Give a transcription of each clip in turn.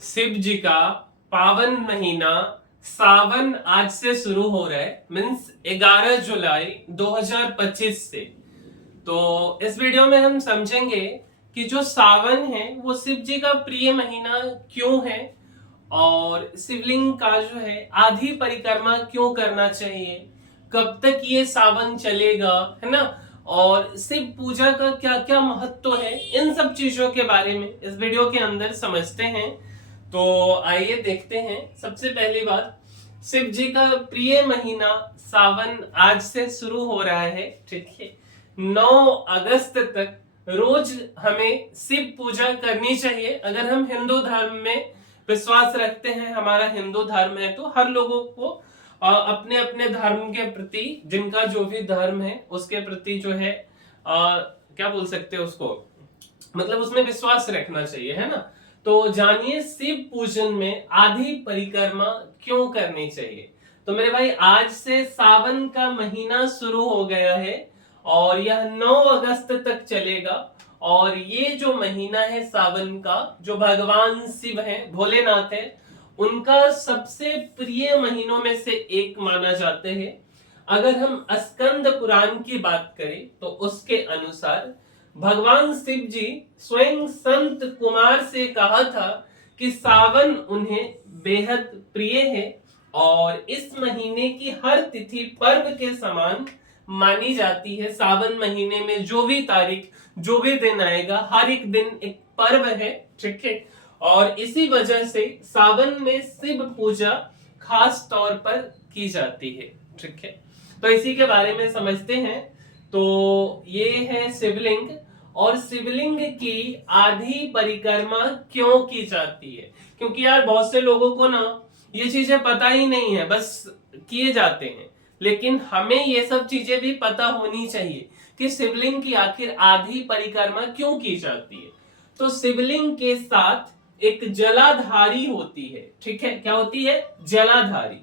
शिव जी का पावन महीना सावन आज से शुरू हो रहा है, मीन्स 11 जुलाई 2025 से। तो इस वीडियो में हम समझेंगे कि जो सावन है वो शिव जी का प्रिय महीना क्यों है, और शिवलिंग का जो है आधी परिक्रमा क्यों करना चाहिए, कब तक ये सावन चलेगा, है ना, और शिव पूजा का क्या क्या महत्व है, इन सब चीजों के बारे में इस वीडियो के अंदर समझते हैं। तो आइए देखते हैं। सबसे पहली बात, शिव जी का प्रिय महीना सावन आज से शुरू हो रहा है, ठीक है। 9 अगस्त तक रोज हमें शिव पूजा करनी चाहिए। अगर हम हिंदू धर्म में विश्वास रखते हैं, हमारा हिंदू धर्म है, तो हर लोगों को अपने अपने धर्म के प्रति, जिनका जो भी धर्म है उसके प्रति जो है क्या बोल सकते हैं उसको, मतलब उसमें विश्वास रखना चाहिए, है ना। तो जानिए शिव पूजन में आधी परिक्रमा क्यों करनी चाहिए। तो मेरे भाई, आज से सावन का महीना शुरू हो गया है और यह 9 अगस्त तक चलेगा। और ये जो महीना है सावन का, जो भगवान शिव है, भोलेनाथ है, उनका सबसे प्रिय महीनों में से एक माना जाते हैं। अगर हम स्कंद पुराण की बात करें तो उसके अनुसार भगवान शिव जी स्वयं संत कुमार से कहा था कि सावन उन्हें बेहद प्रिय है और इस महीने की हर तिथि पर्व के समान मानी जाती है। सावन महीने में जो भी तारीख, जो भी दिन आएगा, हर एक दिन एक पर्व है, ठीक है। और इसी वजह से सावन में शिव पूजा खास तौर पर की जाती है, ठीक है। तो इसी के बारे में समझते हैं। तो ये है शिवलिंग, और शिवलिंग की आधी परिक्रमा क्यों की जाती है, क्योंकि यार बहुत से लोगों को ना ये चीजें पता ही नहीं है, बस किए जाते हैं। लेकिन हमें ये सब चीजें भी पता होनी चाहिए कि शिवलिंग की आखिर आधी परिक्रमा क्यों की जाती है। तो शिवलिंग के साथ एक जलाधारी होती है, ठीक है। क्या होती है? जलाधारी।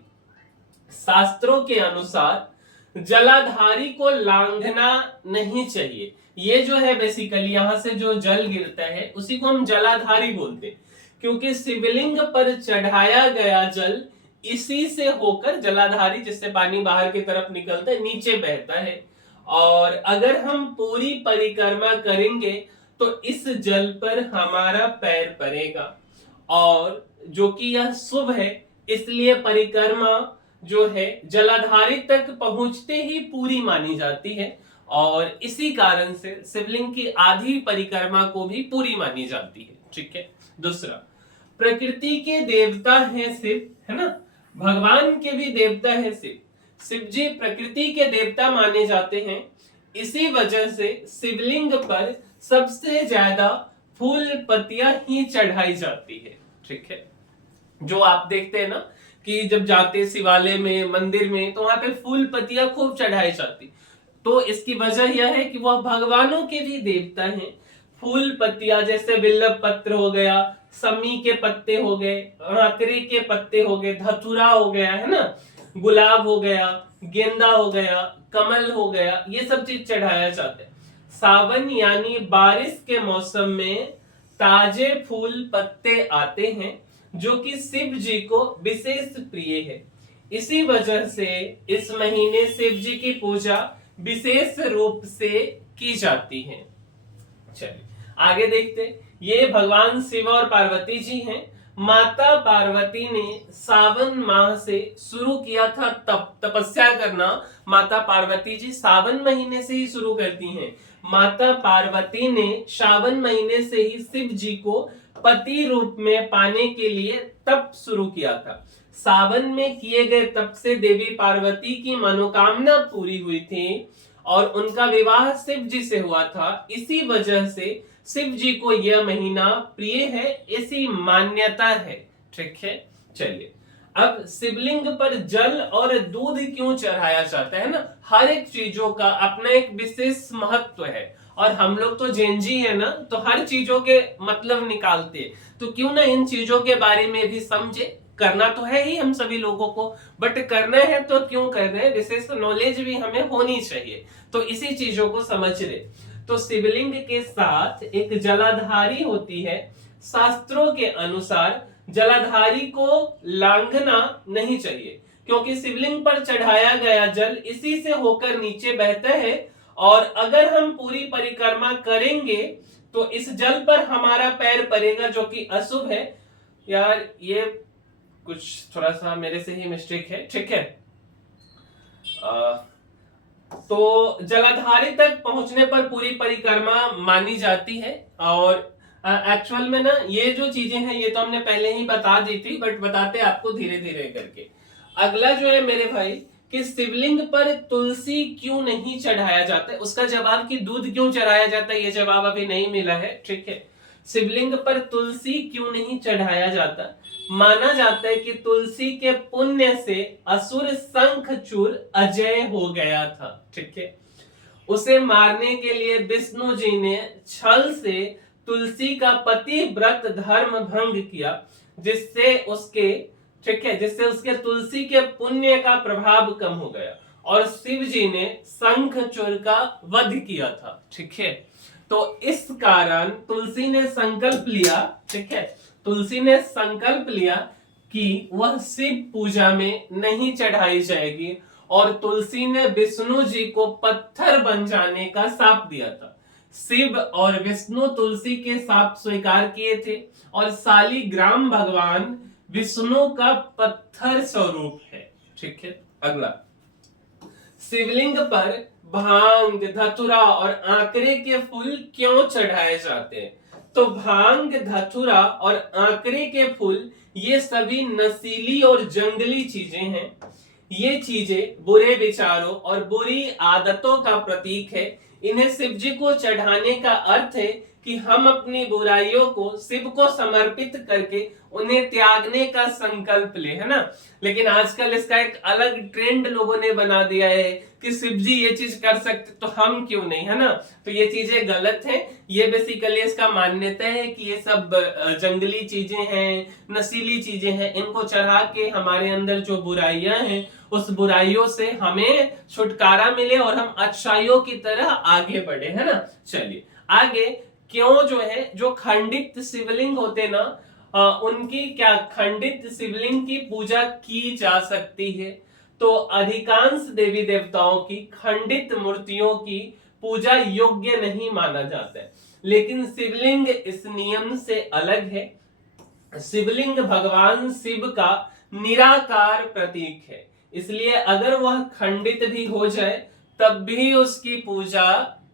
शास्त्रों के अनुसार जलाधारी को लांघना नहीं चाहिए। ये जो है बेसिकली यहां से जो जल गिरता है उसी को हम जलाधारी बोलते हैं, क्योंकि शिवलिंग पर चढ़ाया गया जल इसी से होकर जलाधारी, जिससे पानी बाहर की तरफ निकलता है, नीचे बहता है। और अगर हम पूरी परिक्रमा करेंगे तो इस जल पर हमारा पैर पड़ेगा, और जो कि यह शुभ है, इसलिए परिक्रमा जो है जलाधारी तक पहुंचते ही पूरी मानी जाती है। और इसी कारण से शिवलिंग की आधी परिक्रमा को भी पूरी मानी जाती है, ठीक है। दूसरा, प्रकृति के देवता है शिव, है ना, भगवान के भी देवता है शिव। शिव जी प्रकृति के देवता माने जाते हैं। इसी वजह से शिवलिंग पर सबसे ज्यादा फूल पत्तियां ही चढ़ाई जाती है, ठीक है। जो आप देखते हैं ना कि जब जाते शिवालय में, मंदिर में, तो वहां पे फूल पत्तियां खूब चढ़ाई जाती। तो इसकी वजह यह है कि वह भगवानों के भी देवता हैं। फूल पत्तियां जैसे बिल्व पत्र हो गया, समी के पत्ते हो गए, रात्रि के पत्ते हो गए, धतूरा हो गया, है ना, गुलाब हो गया, गेंदा हो गया, कमल हो गया, ये सब चीज चढ़ाया जाता है। सावन यानी बारिश के मौसम में ताजे फूल पत्ते आते हैं, जो कि शिव जी को विशेष प्रिय है। इसी वजह से इस महीने शिव जी की पूजा विशेष रूप से की जाती है। चलिए आगे देखते हैं। ये भगवान शिव और पार्वती जी हैं। माता पार्वती ने सावन माह से शुरू किया था तपस्या करना। माता पार्वती जी सावन महीने से ही शुरू करती हैं। माता पार्वती ने सावन महीने से ही शिव जी को पति रूप में पाने के लिए तप शुरू किया था। सावन में किए गए तप से देवी पार्वती की मनोकामना पूरी हुई थी और उनका विवाह शिव जी से हुआ था। इसी वजह से शिव जी को यह महीना प्रिय है, ऐसी मान्यता है, ठीक है। चलिए, अब शिवलिंग पर जल और दूध क्यों चढ़ाया जाता है ना, हर एक चीजों का अपना एक विशेष महत्व है। और हम लोग तो जेनजी है ना, तो हर चीजों के मतलब निकालते हैं, तो क्यों ना इन चीजों के बारे में भी समझे। करना तो है ही हम सभी लोगों को, बट करना है तो क्यों कर रहे हैं, विशेष नॉलेज भी हमें होनी चाहिए। तो इसी चीजों को समझ रहे। तो शिवलिंग के साथ एक जलाधारी होती है। शास्त्रों के अनुसार जलाधारी को लांघना नहीं चाहिए, क्योंकि शिवलिंग पर चढ़ाया गया जल इसी से होकर नीचे बहता है, और अगर हम पूरी परिक्रमा करेंगे तो इस जल पर हमारा पैर पड़ेगा, जो कि अशुभ है। यार ये कुछ थोड़ा सा मेरे से ही मिस्टेक है, ठीक है। तो जलाधारी तक पहुंचने पर पूरी परिक्रमा मानी जाती है। और एक्चुअल में ना ये जो चीजें हैं ये तो हमने पहले ही बता दी थी, बट बताते आपको धीरे धीरे करके। अगला जो है मेरे भाई कि शिवलिंग पर तुलसी क्यों नहीं चढ़ाया जाता है, उसका जवाब कि दूध क्यों चढ़ाया जाता है, ये जवाब अभी नहीं मिला है, ठीक है। शिवलिंग पर तुलसी क्यों नहीं चढ़ाया जाता? माना जाता है कि तुलसी के पुण्य से असुर शंखचूर अजय हो गया था, ठीक है। उसे मारने के लिए विष्णु जी ने छल से तुलसी का पतिव्रत धर्म भंग किया, जिससे उसके, ठीक है, जिससे उसके तुलसी के पुण्य का प्रभाव कम हो गया, और शिव जी ने शंखचूर का वध किया था, ठीक है। तो इस कारण तुलसी ने संकल्प लिया, ठीक है, तुलसी ने संकल्प लिया कि वह शिव पूजा में नहीं चढ़ाई जाएगी, और तुलसी ने विष्णु जी को पत्थर बन जाने का शाप दिया था। शिव और विष्णु तुलसी के शाप स्वीकार किए थे, और शालिग्राम भगवान विष्णु का पत्थर स्वरूप है, ठीक है। अगला, शिवलिंग पर भांग, धतूरा और आंकरे के फूल क्यों चढ़ाए जाते हैं? तो भांग, धतूरा और आंकरे के फूल ये सभी नशीली और जंगली चीजें हैं। ये चीजें बुरे विचारों और बुरी आदतों का प्रतीक है। इन्हें शिव जी को चढ़ाने का अर्थ है कि हम अपनी बुराइयों को शिव को समर्पित करके उन्हें त्यागने का संकल्प ले, है ना। लेकिन आजकल इसका एक अलग ट्रेंड लोगों ने बना दिया है कि शिव जी ये चीज कर सकते तो हम क्यों नहीं, है ना। तो ये चीजें गलत है। ये बेसिकली इसका मान्यता है कि ये सब जंगली चीजें हैं, नशीली चीजें हैं, इनको चढ़ा के हमारे अंदर जो बुराइयां हैं उस बुराइयों से हमें छुटकारा मिले और हम अच्छाइयों की तरह आगे बढ़े, है ना। चलिए आगे, क्यों जो है जो खंडित शिवलिंग होते ना उनकी क्या खंडित शिवलिंग की पूजा की जा सकती है? तो अधिकांश देवी देवताओं की खंडित मूर्तियों की पूजा योग्य नहीं माना जाता है, लेकिन शिवलिंग इस नियम से अलग है। शिवलिंग भगवान शिव का निराकार प्रतीक है, इसलिए अगर वह खंडित भी हो जाए तब भी उसकी पूजा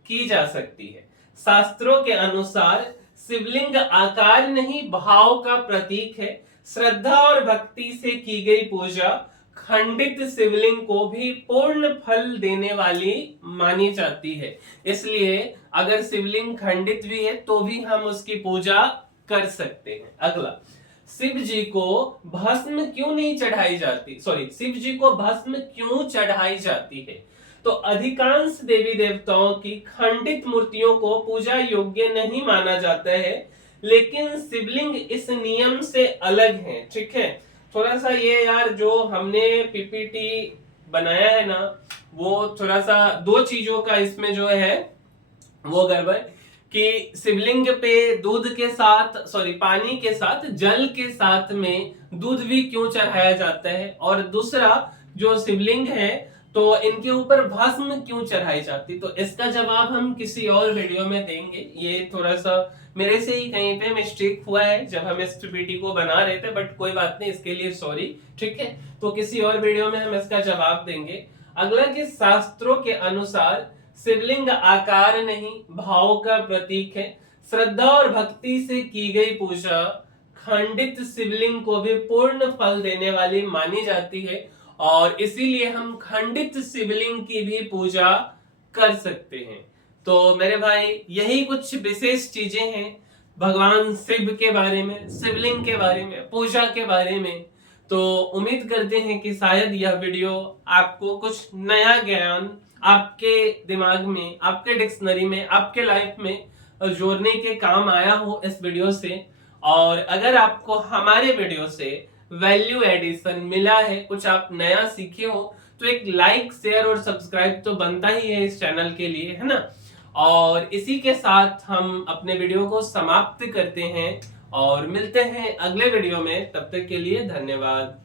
की जा सकती है। शास्त्रों के अनुसार शिवलिंग आकार नहीं भाव का प्रतीक है। श्रद्धा और भक्ति से की गई पूजा खंडित शिवलिंग को भी पूर्ण फल देने वाली मानी जाती है। इसलिए अगर शिवलिंग खंडित भी है तो भी हम उसकी पूजा कर सकते हैं। अगला, शिव जी को भस्म क्यों नहीं चढ़ाई जाती, शिव जी को भस्म क्यों चढ़ाई जाती है? तो अधिकांश देवी देवताओं की खंडित मूर्तियों को पूजा योग्य नहीं माना जाता है, लेकिन शिवलिंग इस नियम से अलग है, ठीक है। थोड़ा सा ये यार जो हमने पीपीटी बनाया है ना, वो थोड़ा सा दो चीजों का इसमें जो है वो गड़बड़ कि शिवलिंग पे दूध के साथ पानी के साथ जल के साथ में दूध भी क्यों चढ़ाया जाता है, और दूसरा जो शिवलिंग है तो इनके ऊपर भस्म क्यों चढ़ाई जाती। तो इसका जवाब हम किसी और वीडियो में देंगे। ये थोड़ा सा मेरे से ही कहीं पे मिस्टेक हुआ है जब हम इस पीपीटी को बना रहे थे, बट कोई बात नहीं, इसके लिए सॉरी, ठीक है। तो किसी और वीडियो में हम इसका जवाब देंगे। अगला कि शास्त्रों के अनुसार शिवलिंग आकार नहीं भाव का प्रतीक है। श्रद्धा और भक्ति से की गई पूजा खंडित शिवलिंग को भी पूर्ण फल देने वाली मानी जाती है, और इसीलिए हम खंडित शिवलिंग की भी पूजा कर सकते हैं। तो मेरे भाई यही कुछ विशेष चीजें हैं भगवान शिव के बारे में, शिवलिंग के बारे में, पूजा के बारे में। तो उम्मीद करते हैं कि शायद यह वीडियो आपको कुछ नया ज्ञान आपके दिमाग में, आपके डिक्शनरी में, आपके लाइफ में जोड़ने के काम आया हो इस वीडियो से। और अगर आपको हमारे वीडियो से वैल्यू एडिशन मिला है, कुछ आप नया सीखे हो, तो एक लाइक, शेयर और सब्सक्राइब तो बनता ही है इस चैनल के लिए, है ना। और इसी के साथ हम अपने वीडियो को समाप्त करते हैं और मिलते हैं अगले वीडियो में, तब तक के लिए धन्यवाद।